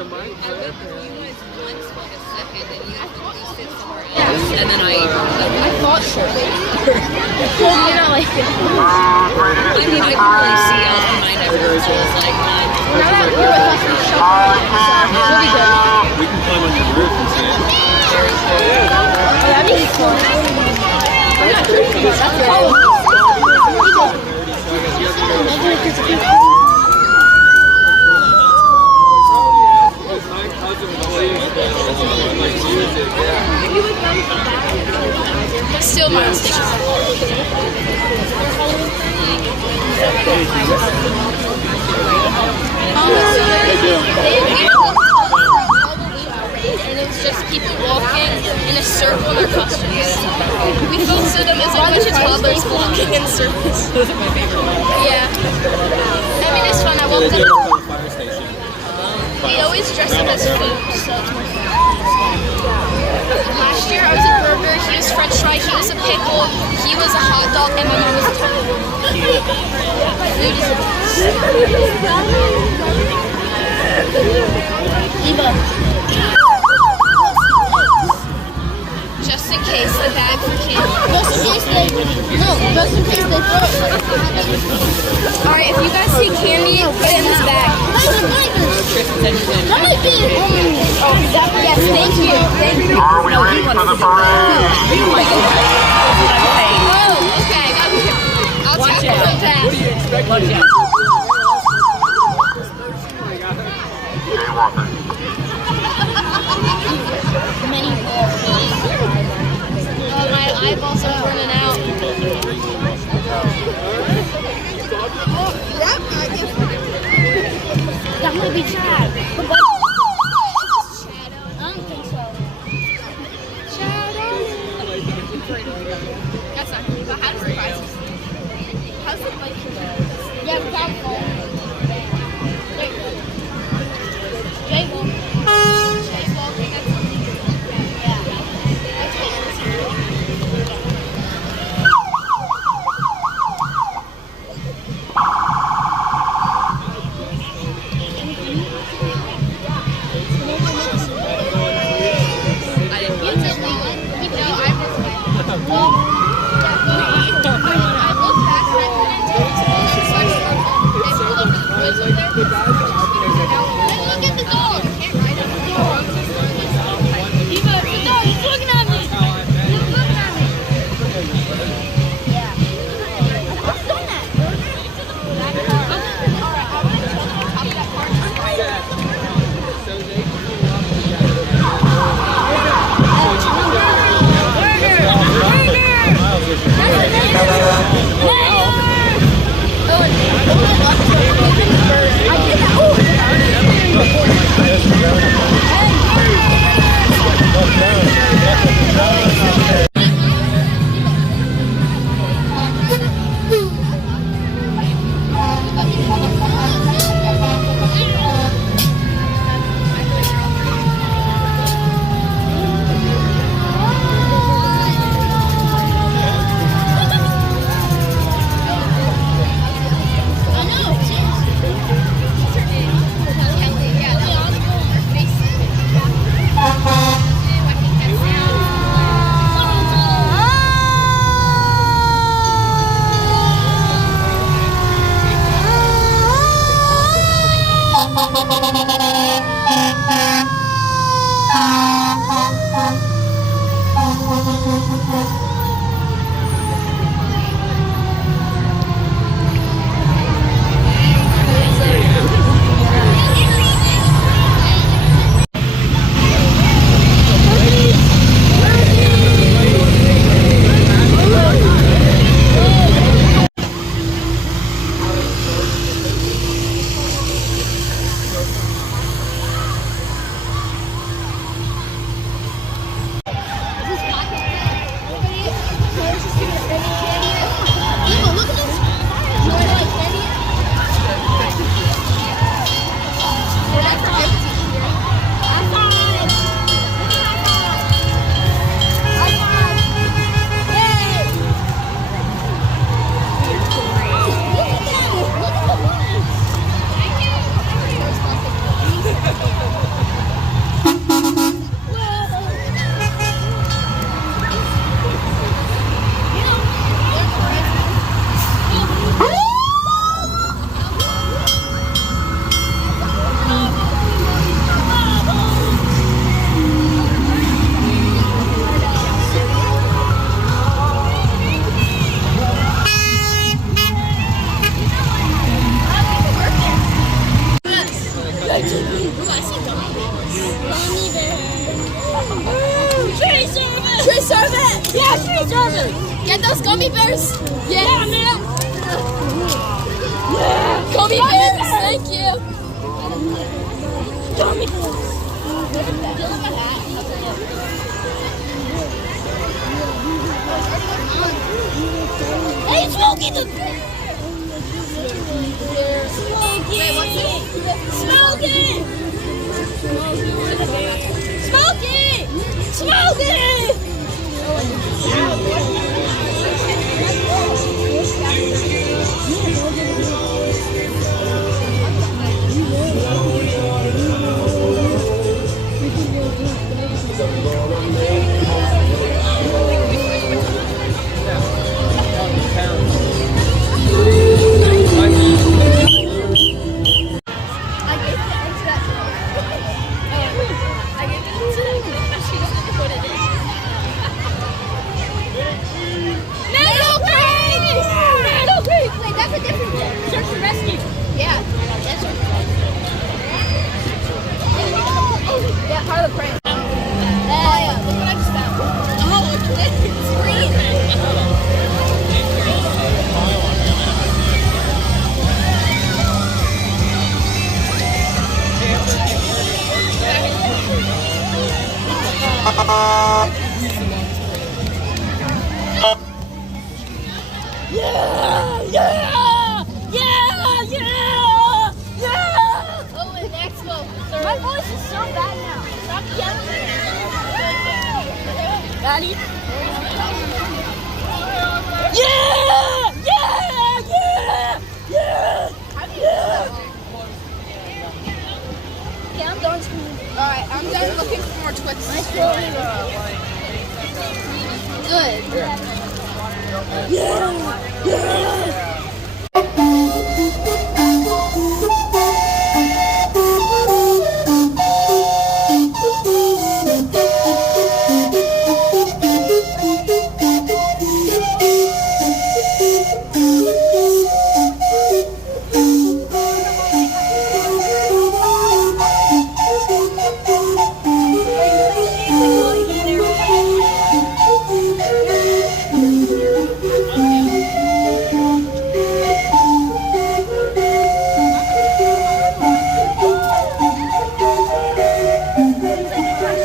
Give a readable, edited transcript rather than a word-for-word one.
And then I thought shortly. Well, you're not like it. I mean, I can really see out behind everyone, so it's like, Now that you're with us, we'll show you. We'll be good. We can climb on your roof and see it. Oh, that'd be cool. That's cool. still my station. And it's just people walking in a circle in their costumes. We thought Sodom is a bunch of toddlers walking in circles. Those are my favorite ones. Yeah. I mean, it's fun. I walked up. They always dress up as food, so it's more fun. Last year I was a burger, he was french fry, he was a pickle, he was a hot dog, and my mom was a turtle. Food is Eva. Just in case, a bag for kids. Just in case they throw it. Alright, if you guys see candy, put it in this bag. That might be Yes, thank you. Thank you. Are we ready for the parade? Oh, okay. I'll Watch take out. that. What do you expect? Watch out. Jay Walker. many balls. Oh, my eyeballs are burning out. That might be Chad. I don't think so. That's not good. But how does the price? How's the place? Yeah, without phone. There you go. Jaywalk. Jaywalking, that's illegal. Yeah. Tree service! Tree service! Yeah, tree service! Get those gummy bears! Yeah, man! Yeah! Gummy bears! Thank you! Gummy bears! Hey, Smokey! Smokey! Wait, what's it? Smokey! Smokey! Smokey! My voice is so bad now. Stop yelling. Daddy? Yeah! Yeah! Yeah! Yeah! Yeah! Okay, I'm done screaming. Alright, I'm done looking for more Twix. Good. Yeah! Yeah!